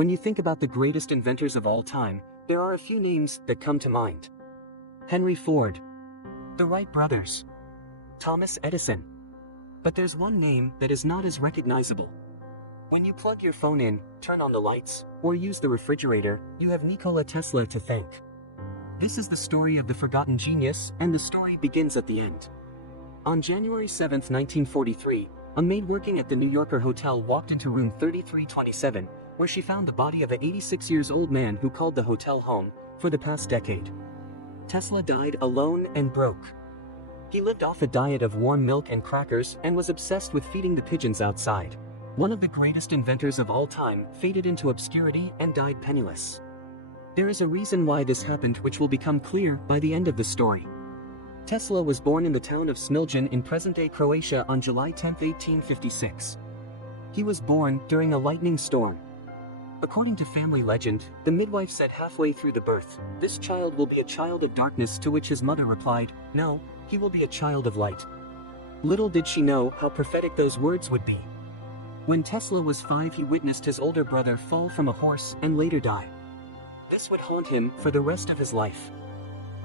When you think about the greatest inventors of all time, there are a few names that come to mind. Henry Ford, the Wright brothers, Thomas Edison. But there's one name that is not as recognizable. When you plug your phone in, turn on the lights, or use the refrigerator, you have Nikola Tesla to thank. This is the story of the forgotten genius, and the story begins at the end. On January 7, 1943, a maid working at the New Yorker hotel walked into room 3327, where she found the body of an 86-year-old man who called the hotel home for the past decade. Tesla died alone and broke. He lived off a diet of warm milk and crackers and was obsessed with feeding the pigeons outside. One of the greatest inventors of all time faded into obscurity and died penniless. There is a reason why this happened which will become clear by the end of the story. Tesla was born in the town of Smiljan in present-day Croatia on July 10, 1856. He was born during a lightning storm. According to family legend, the midwife said halfway through the birth, "This child will be a child of darkness," to which his mother replied, "No, he will be a child of light." Little did she know how prophetic those words would be. When Tesla was 5, he witnessed his older brother fall from a horse and later die. This would haunt him for the rest of his life.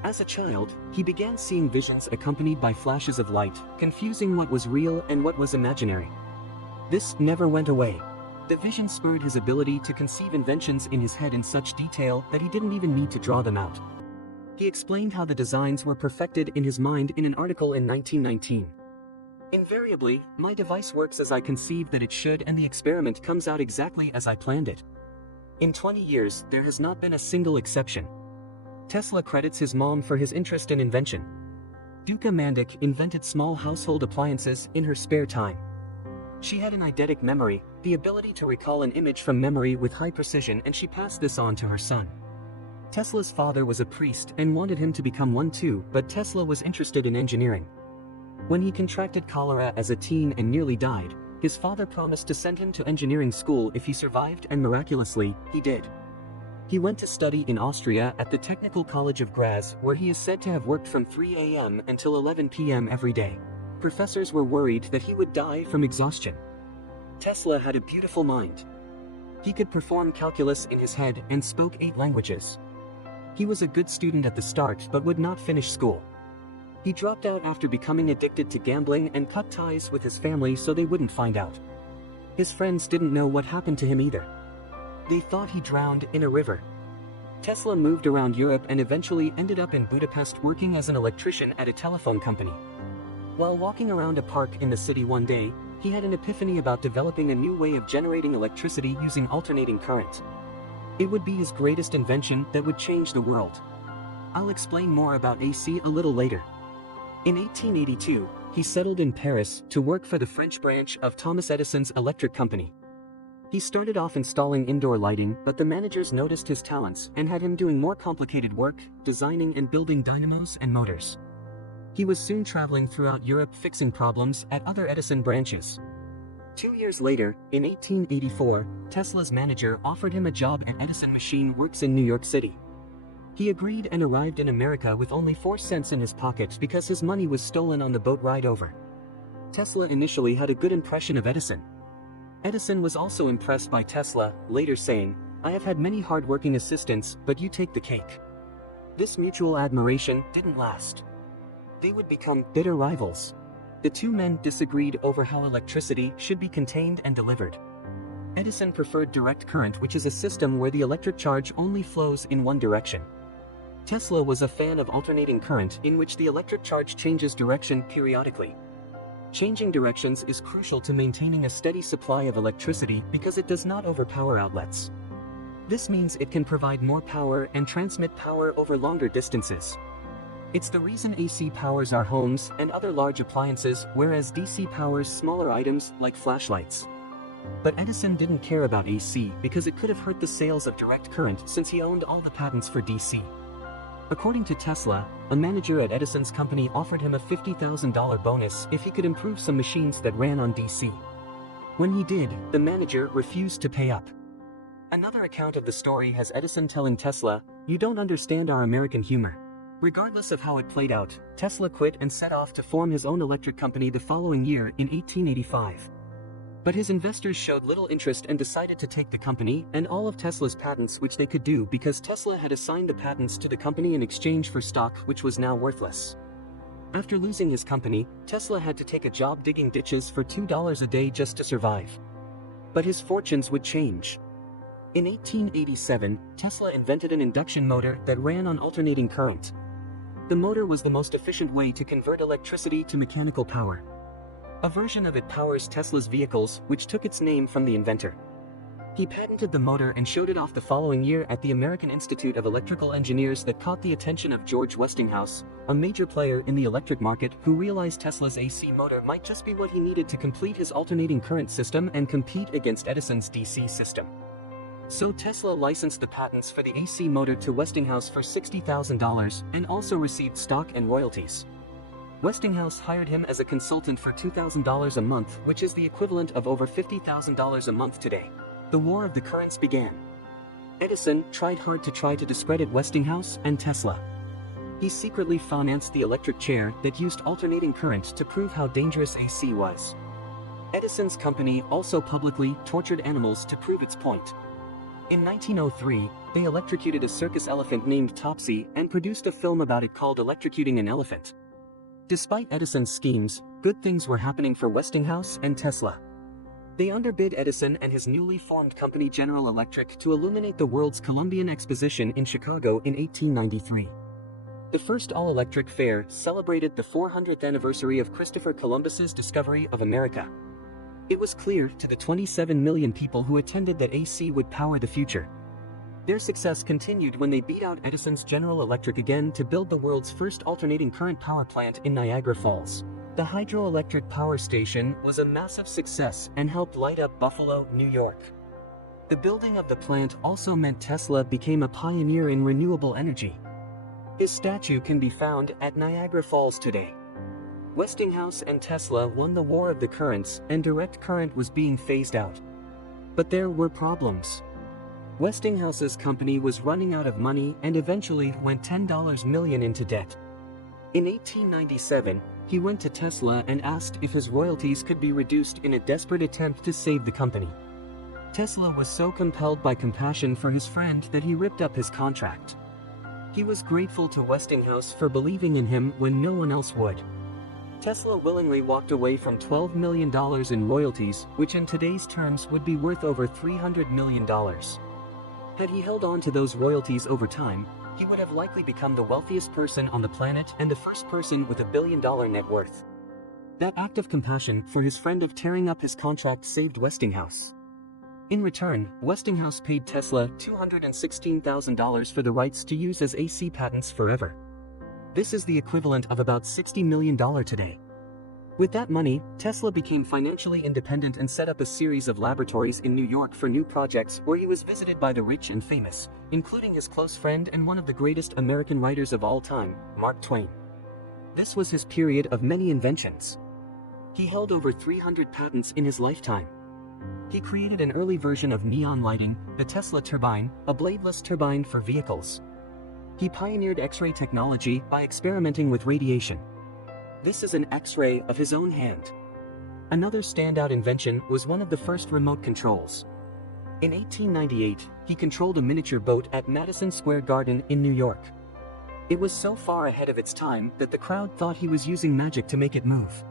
As a child, he began seeing visions accompanied by flashes of light, confusing what was real and what was imaginary. This never went away. The vision spurred his ability to conceive inventions in his head in such detail that he didn't even need to draw them out. He explained how the designs were perfected in his mind in an article in 1919. "Invariably, my device works as I conceived that it should, and the experiment comes out exactly as I planned it. In 20 years, there has not been a single exception." Tesla credits his mom for his interest in invention. Duca Mandic invented small household appliances in her spare time. She had an eidetic memory, the ability to recall an image from memory with high precision, and she passed this on to her son. Tesla's father was a priest and wanted him to become one too, but Tesla was interested in engineering. When he contracted cholera as a teen and nearly died, his father promised to send him to engineering school if he survived, and miraculously, he did. He went to study in Austria at the Technical College of Graz, where he is said to have worked from 3 a.m. until 11 p.m. every day. Professors were worried that he would die from exhaustion. Tesla had a beautiful mind. He could perform calculus in his head and spoke 8 languages. He was a good student at the start but would not finish school. He dropped out after becoming addicted to gambling and cut ties with his family so they wouldn't find out. His friends didn't know what happened to him either. They thought he drowned in a river. Tesla moved around Europe and eventually ended up in Budapest working as an electrician at a telephone company. While walking around a park in the city one day, he had an epiphany about developing a new way of generating electricity using alternating current. It would be his greatest invention that would change the world. I'll explain more about AC a little later. In 1882, he settled in Paris to work for the French branch of Thomas Edison's electric company. He started off installing indoor lighting, but the managers noticed his talents and had him doing more complicated work, designing and building dynamos and motors. He was soon traveling throughout Europe fixing problems at other Edison branches. 2 years later, in 1884, Tesla's manager offered him a job at Edison Machine Works in New York City. He agreed and arrived in America with only 4 cents in his pocket because his money was stolen on the boat ride over. Tesla initially had a good impression of Edison. Edison was also impressed by Tesla, later saying, "I have had many hard-working assistants, but you take the cake." This mutual admiration didn't last. They would become bitter rivals. The two men disagreed over how electricity should be contained and delivered. Edison preferred direct current, which is a system where the electric charge only flows in one direction. Tesla was a fan of alternating current, in which the electric charge changes direction periodically. Changing directions is crucial to maintaining a steady supply of electricity because it does not overpower outlets. This means it can provide more power and transmit power over longer distances. It's the reason AC powers our homes and other large appliances, whereas DC powers smaller items like flashlights. But Edison didn't care about AC because it could have hurt the sales of direct current since he owned all the patents for DC. According to Tesla, a manager at Edison's company offered him a $50,000 bonus if he could improve some machines that ran on DC. When he did, the manager refused to pay up. Another account of the story has Edison telling Tesla, "You don't understand our American humor." Regardless of how it played out, Tesla quit and set off to form his own electric company the following year in 1885. But his investors showed little interest and decided to take the company and all of Tesla's patents, which they could do because Tesla had assigned the patents to the company in exchange for stock, which was now worthless. After losing his company, Tesla had to take a job digging ditches for $2 a day just to survive. But his fortunes would change. In 1887, Tesla invented an induction motor that ran on alternating current. The motor was the most efficient way to convert electricity to mechanical power. A version of it powers Tesla's vehicles, which took its name from the inventor. He patented the motor and showed it off the following year at the American Institute of Electrical Engineers. That caught the attention of George Westinghouse, a major player in the electric market, who realized Tesla's AC motor might just be what he needed to complete his alternating current system and compete against Edison's DC system. So Tesla licensed the patents for the AC motor to Westinghouse for $60,000 and also received stock and royalties. Westinghouse hired him as a consultant for $2,000 a month, which is the equivalent of over $50,000 a month today. The War of the Currents began. Edison tried hard to discredit Westinghouse and Tesla. He secretly financed the electric chair that used alternating current to prove how dangerous AC was. Edison's company also publicly tortured animals to prove its point. In 1903, they electrocuted a circus elephant named Topsy and produced a film about it called Electrocuting an Elephant. Despite Edison's schemes, good things were happening for Westinghouse and Tesla. They underbid Edison and his newly formed company General Electric to illuminate the world's Columbian Exposition in Chicago in 1893. The first all-electric fair celebrated the 400th anniversary of Christopher Columbus's discovery of America. It was clear to the 27 million people who attended that AC would power the future. Their success continued when they beat out Edison's General Electric again to build the world's first alternating current power plant in Niagara Falls. The hydroelectric power station was a massive success and helped light up Buffalo, New York. The building of the plant also meant Tesla became a pioneer in renewable energy. His statue can be found at Niagara Falls today. Westinghouse and Tesla won the War of the Currents, and direct current was being phased out. But there were problems. Westinghouse's company was running out of money and eventually went $10 million into debt. In 1897, he went to Tesla and asked if his royalties could be reduced in a desperate attempt to save the company. Tesla was so compelled by compassion for his friend that he ripped up his contract. He was grateful to Westinghouse for believing in him when no one else would. Tesla willingly walked away from $12 million in royalties, which in today's terms would be worth over $300 million. Had he held on to those royalties over time, he would have likely become the wealthiest person on the planet and the first person with $1 billion net worth. That act of compassion for his friend of tearing up his contract saved Westinghouse. In return, Westinghouse paid Tesla $216,000 for the rights to use as AC patents forever. This is the equivalent of about $60 million today. With that money, Tesla became financially independent and set up a series of laboratories in New York for new projects where he was visited by the rich and famous, including his close friend and one of the greatest American writers of all time, Mark Twain. This was his period of many inventions. He held over 300 patents in his lifetime. He created an early version of neon lighting, the Tesla turbine, a bladeless turbine for vehicles. He pioneered X-ray technology by experimenting with radiation. This is an X-ray of his own hand. Another standout invention was one of the first remote controls. In 1898, he controlled a miniature boat at Madison Square Garden in New York. It was so far ahead of its time that the crowd thought he was using magic to make it move.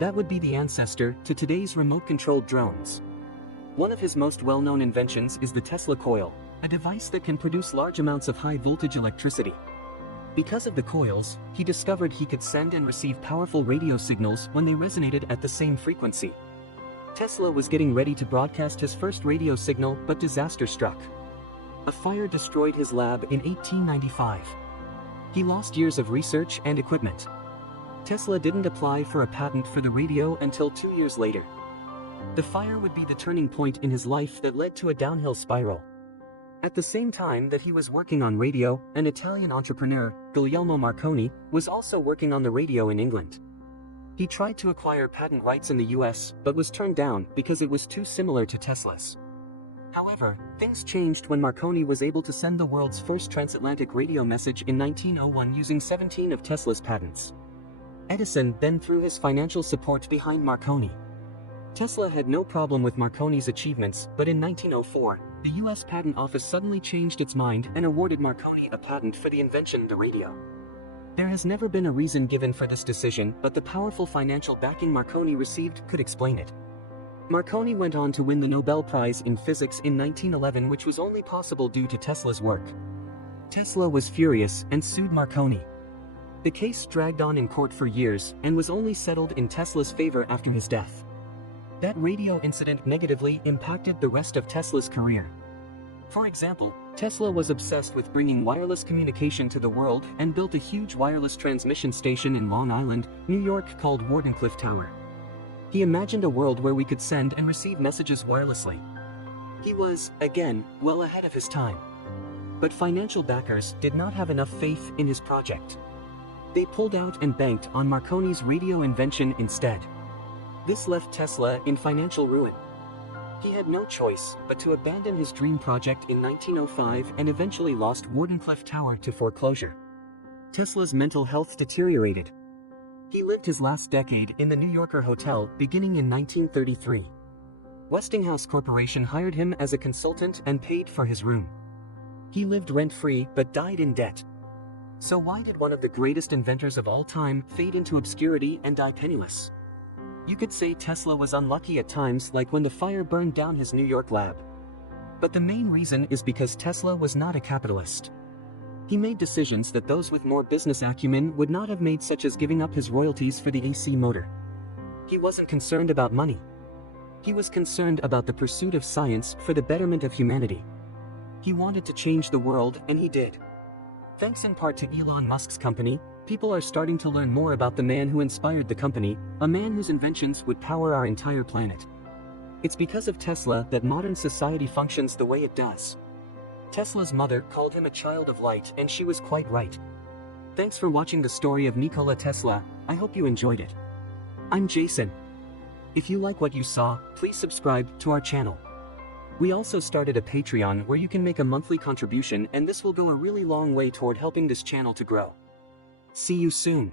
That would be the ancestor to today's remote-controlled drones. One of his most well-known inventions is the Tesla coil, a device that can produce large amounts of high-voltage electricity. Because of the coils, he discovered he could send and receive powerful radio signals when they resonated at the same frequency. Tesla was getting ready to broadcast his first radio signal, but disaster struck. A fire destroyed his lab in 1895. He lost years of research and equipment. Tesla didn't apply for a patent for the radio until 2 years later. The fire would be the turning point in his life that led to a downhill spiral. At the same time that he was working on radio, an Italian entrepreneur, Guglielmo Marconi, was also working on the radio in England. He tried to acquire patent rights in the US, but was turned down because it was too similar to Tesla's. However, things changed when Marconi was able to send the world's first transatlantic radio message in 1901 using 17 of Tesla's patents. Edison then threw his financial support behind Marconi. Tesla had no problem with Marconi's achievements, but in 1904, the US Patent Office suddenly changed its mind and awarded Marconi a patent for the invention of the radio. There has never been a reason given for this decision, but the powerful financial backing Marconi received could explain it. Marconi went on to win the Nobel Prize in Physics in 1911, which was only possible due to Tesla's work. Tesla was furious and sued Marconi. The case dragged on in court for years and was only settled in Tesla's favor after his death. That radio incident negatively impacted the rest of Tesla's career. For example, Tesla was obsessed with bringing wireless communication to the world and built a huge wireless transmission station in Long Island, New York called Wardenclyffe Tower. He imagined a world where we could send and receive messages wirelessly. He was, again, well ahead of his time. But financial backers did not have enough faith in his project. They pulled out and banked on Marconi's radio invention instead. This left Tesla in financial ruin. He had no choice but to abandon his dream project in 1905 and eventually lost Wardenclyffe Tower to foreclosure. Tesla's mental health deteriorated. He lived his last decade in the New Yorker hotel beginning in 1933. Westinghouse Corporation hired him as a consultant and paid for his room. He lived rent-free but died in debt. So why did one of the greatest inventors of all time fade into obscurity and die penniless? You could say Tesla was unlucky at times, like when the fire burned down his New York lab. But the main reason is because Tesla was not a capitalist. He made decisions that those with more business acumen would not have made, such as giving up his royalties for the AC motor. He wasn't concerned about money. He was concerned about the pursuit of science for the betterment of humanity. He wanted to change the world, and he did. Thanks in part to Elon Musk's company, people are starting to learn more about the man who inspired the company, a man whose inventions would power our entire planet. It's because of Tesla that modern society functions the way it does. Tesla's mother called him a child of light, and she was quite right. Thanks for watching the story of Nikola Tesla. I hope you enjoyed it. I'm Jason. If you like what you saw, please subscribe to our channel. We also started a Patreon where you can make a monthly contribution, and this will go a really long way toward helping this channel to grow. See you soon.